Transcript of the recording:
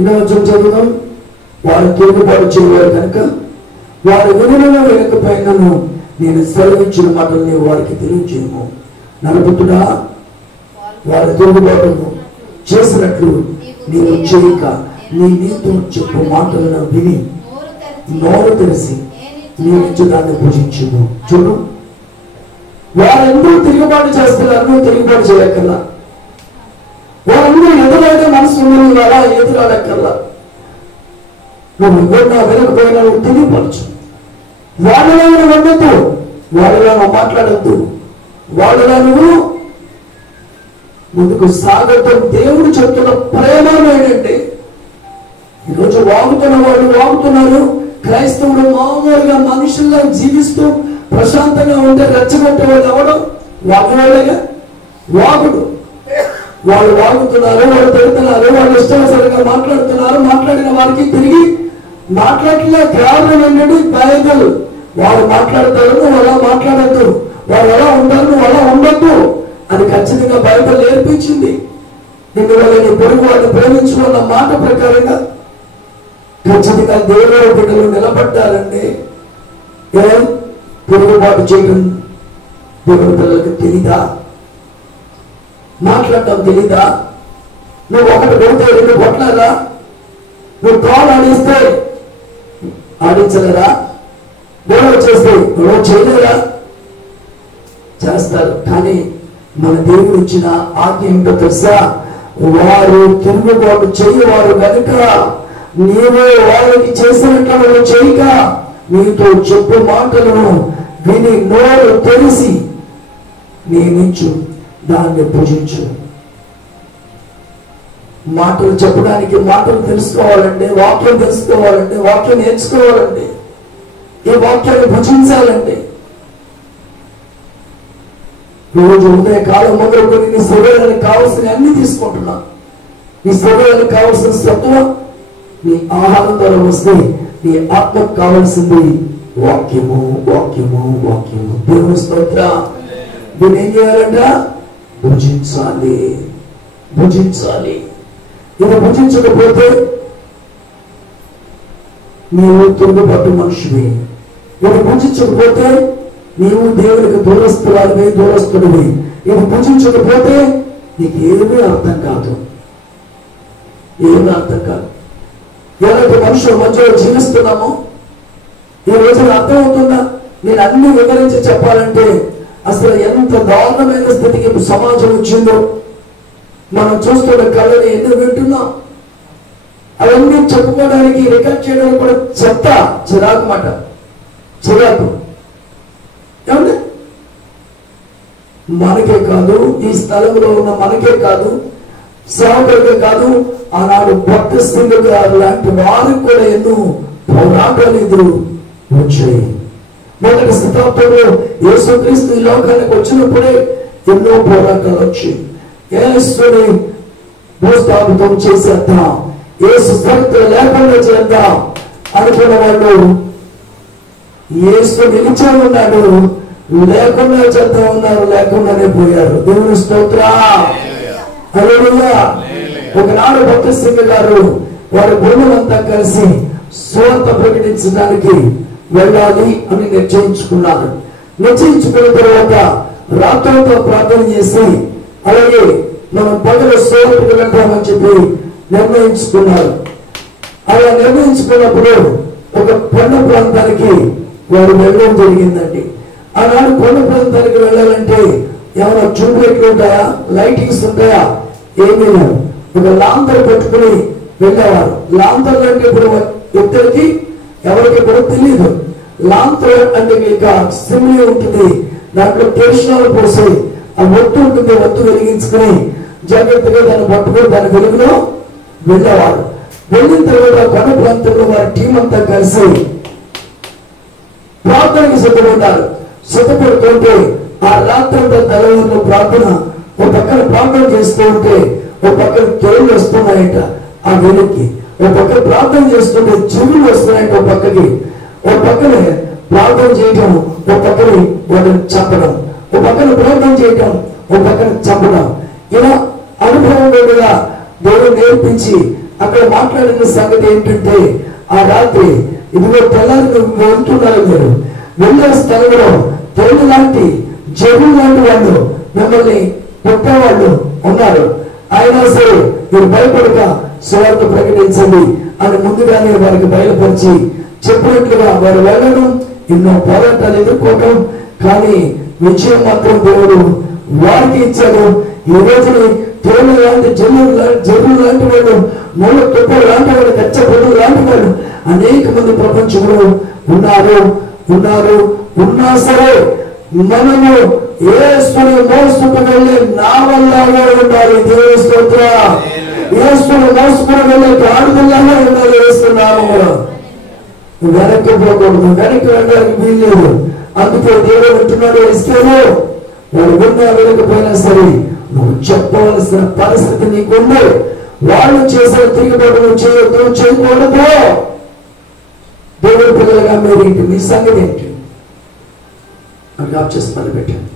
ఇంకా కొంచెం చదువుదాం. వారు తిరుగుబాటు చేయవారు కనుక వారు వినడంలో వినకపోయినను నేను సెలవిచ్చిన మాటలు నీవు వారికి తెలియజేయము. నరపుతుడా, వారు తిరుగుబాటును చేసినట్లు నీవు చేయక నీతో చెప్పు మాటలను విని నోరు తెరిచి నీవిచ్చు దాన్ని పూజించుము. చూడు, వారెందరూ తిరుగుబాటు చేస్తున్నారు, నువ్వు తిరుగుబాటు చేయక్కర్లా. వారందరూ ఎదురైతే మనసు ఉన్నది వాళ్ళ ఎదురాడక్కర్లా. నువ్వు విన్నా వెనకపోయినా నువ్వు తెలియపరచు. వాళ్ళలో ఉండద్దు, వాళ్ళలో మాట్లాడద్దు, వాళ్ళలో నువ్వు ముందుకు సాగటం. దేవుడు చెప్తున్న ప్రేమ ఏంటంటే, ఈరోజు వాగుతున్న వాళ్ళు వాగుతున్నారు. క్రైస్తవుడు మామూలుగా మనుషుల్లా జీవిస్తూ ప్రశాంతంగా ఉంటే రెచ్చగొట్టే వాళ్ళు ఎవడు? వాగువాళ్ళేగా. వాగుడు. వాళ్ళు వాగుతున్నారు, వాళ్ళు పెడుతున్నారు, వాళ్ళు ఇష్టానుసారంగా మాట్లాడుతున్నారు. మాట్లాడిన వారికి తిరిగి మాట్లాడలే. కారణం ఏంటంటే బైబిల్. వారు మాట్లాడతారు, నువ్వు అలా మాట్లాడద్దు. వారు ఎలా ఉంటారు, నువ్వు అలా ఉండద్దు అని ఖచ్చితంగా బైబిల్ నేర్పించింది. నిన్ను వాళ్ళని పొరుగు వాళ్ళని ప్రేమించుకున్న మాట ప్రకారంగా ఖచ్చితంగా దేవుడు బిడ్డలు నిలబడ్డారండి. పొరుగుబాటు చేయడం దేవుడి పిల్లలకి తెలీదా? మాట్లాడటం తెలీదా? నువ్వు ఒకటి కొడితే రెండు కొట్టలేదా? నువ్వు కాల్ ఆడిస్తే ఆడించలేరా? గొడవ చేస్తే గొడవ చేయలేరా? చేస్తారు. కానీ మన దేవుడు ఇచ్చిన ఆజ్ఞ ఏంటో తెలుసా? వారు తిరుగుబాటు చేయవారు కనుక నీవు వారికి చేసినట్లు నువ్వు చేయక నీతో చెప్పు మాటలను విని నోరు తెలిసి నియమించు, దాన్ని పూజించు. మాటలు చెప్పడానికి మాటలు తెలుసుకోవాలంటే, వాక్యం తెలుసుకోవాలంటే, వాక్యం నేర్చుకోవాలంటే, ఈ వాక్యాన్ని భుజించాలంటే రోజు ఉదయ కాలం మొదలుకొని నీ శరీరానికి కావాల్సిన అన్ని తీసుకుంటున్నా. నీ శరీరానికి కావాల్సిన సత్వ నీ ఆహారం ద్వారా వస్తే నీ ఆత్మకు కావాల్సింది వాక్యము, వాక్యము, వాక్యము. దేవుని స్తోత్రం. దీన్ని ఏం చేయాలంట? భుజించాలి, భుజించాలి. ఇది భుజించకపోతే నీవు తిరుగుబాటు మనిషివి. ఇది భుజించకపోతే నీవు దేవునికి దూరస్తుడివి. ఇది భుజించకపోతే నీకు ఏమీ అర్థం కాదు, ఏమీ అర్థం కాదు. ఎలాంటి మనుషుల మధ్యలో జీవిస్తున్నామో ఈ రోజున అర్థమవుతుందా? నేను అన్ని వివరించి చెప్పాలంటే అసలు ఎంత దారుణమైన స్థితికి సమాజం వచ్చిందో మనం చూస్తున్న కళని ఎన్ని వింటున్నాం. అవన్నీ చెప్పుకోవడానికి, రికార్డ్ చేయడానికి కూడా చిరాకు మాట, చిరాకు. ఏమంటే మనకే కాదు, ఈ స్థలంలో ఉన్న మనకే కాదు, సేవకులకే కాదు, ఆనాడు భక్తి సింగ్ గారు లాంటి వారికి కూడా ఎన్నో పోరాటాలు ఎదురు వచ్చాయి. మొదటి శతాబ్దంలో యేసుక్రీస్తు ఈ లోకానికి వచ్చినప్పుడే ఎన్నో పోరాటాలు వచ్చాయి. యేసుని భూస్థాపితం చేసేద్దాం, యేసు చరిత్ర లేకుండా చేద్దాం అనుకున్న వాళ్ళు యేసు నిలిచే ఉన్నాడు, లేకుండా చేద్దాం ఉన్నారు, లేకుండానే పోయారు. దేవుని స్తోత్రం. హల్లెలూయా. ఒకనాడు భక్తి సింగ్ గారు వారి బృందమంతా కలిసి సువార్త ప్రకటించడానికి వెళ్ళాలి అని నిశ్చయించుకున్నారు. నిశ్చయించుకున్న తర్వాత రాత్రులతో ప్రార్థన చేసి అలాగే మనం పగలు సువార్తకు వెళ్తామని చెప్పి నిర్ణయించుకున్నారు. అలా నిర్ణయించుకున్నప్పుడు ఒక కొండ ప్రాంతానికి వారు వెళ్ళడం జరిగిందండి. ఆనాడు కొండ ప్రాంతానికి వెళ్ళాలంటే ఏమైనా ట్యూబ్లైట్లు ఉంటాయా, లైటింగ్స్ ఉంటాయా? ఏమీ లేవు. ఒక లాంతర్ పెట్టుకుని వెళ్ళేవారు. లాంతర్ అంటే ఇప్పుడు వ్యక్తులకి ఎవరికి కూడా తెలియదు. లాంతర్ అంటే ఇక సిమ్లీ ఉంటుంది, దాంట్లో కిరసనాలు పోసి ఆ ఒత్తు ఉంటుంది, ఒత్తు వెలిగించుకుని జాగ్రత్తగా దాన్ని పట్టుకుని దాని వెలుగులో వెళ్ళేవారు. వెళ్ళిన తర్వాత కొండ ప్రాంతంలో వారి టీం అంతా కలిసి ప్రార్థనకి సిద్ధపడ్డారు. సిద్ధపడుతుంటే ఆ రాత్రంతా తెల్లవారులో ప్రార్థన, ఒక పక్కన ప్రార్థన చేస్తూ ఉంటే ఒక పక్కన తేళ్లు వస్తున్నాయంట ఆ వెలుగుకి, ఒక పక్కన ప్రార్థన చేస్తుంటే చెవులు వస్తున్నాయంట ఒక పక్కకి, ఒక పక్కనే ప్రార్థన చేయటం, ఒక పక్కన వాటిని చంపడం, ఒక పక్కన ప్రార్థన చేయటం, ఒక పక్కన చంపడం. ఇలా అనుభవం కూడా దేవుడు నేర్పించి అక్కడ మాట్లాడిన సంగతి ఏంటంటే, ఆ రాత్రి ఇదిగో తెల్లారి వెళ్తున్నారు, మీరు వెళ్ళే స్థలంలో తేలు లాంటి జరువు లాంటి వాళ్ళు మిమ్మల్ని కొట్టేవాళ్ళు ఉన్నారు, అయినా సరే మీరు భయపడక సువార్త ప్రకటించండి అని ముందుగానే వారికి బయలుపరిచి చెప్పినట్లుగా వారు వెళ్ళడం, ఎన్నో పోరాటాలు ఎదుర్కోవడం, కానీ విజయం మాత్రం దేవుడు వారికి ఇచ్చాడు. ఈ రోజుని తేలు లాంటి జరువు లాంటి వాళ్ళు, మూల తుప్పలు లాంటి వాళ్ళు, తెచ్చబొడు లాంటి వాళ్ళు అనేక మంది ప్రపంచంలో ఉన్నా సరే మనము యేసుని మోసుకు వెళ్ళి నా వల్ల ఉండాలి. దేవుని స్తోత్రం. యేసుని మోసుకుని వెళ్ళే గాడిదల్లాగా ఉండాలి. వేస్తున్నాము వెనక్కి పోకూడదు, వెనక్కి వెళ్ళడానికి వీల్లేదు. అందుకే దేవుడు అంటున్నాడు, ఇస్తేను వాడు ఉన్నా వెళ్ళకపోయినా సరే నువ్వు చెప్పవలసిన పరిస్థితి నీకుంది. వాళ్ళు చేసిన తిరుగుబాటు నువ్వు చేయకూడదు. దేవుడి పిల్లలుగా మీరు మీ సంగతి ఏంటి అని చేసి మొదలుపెట్టాను.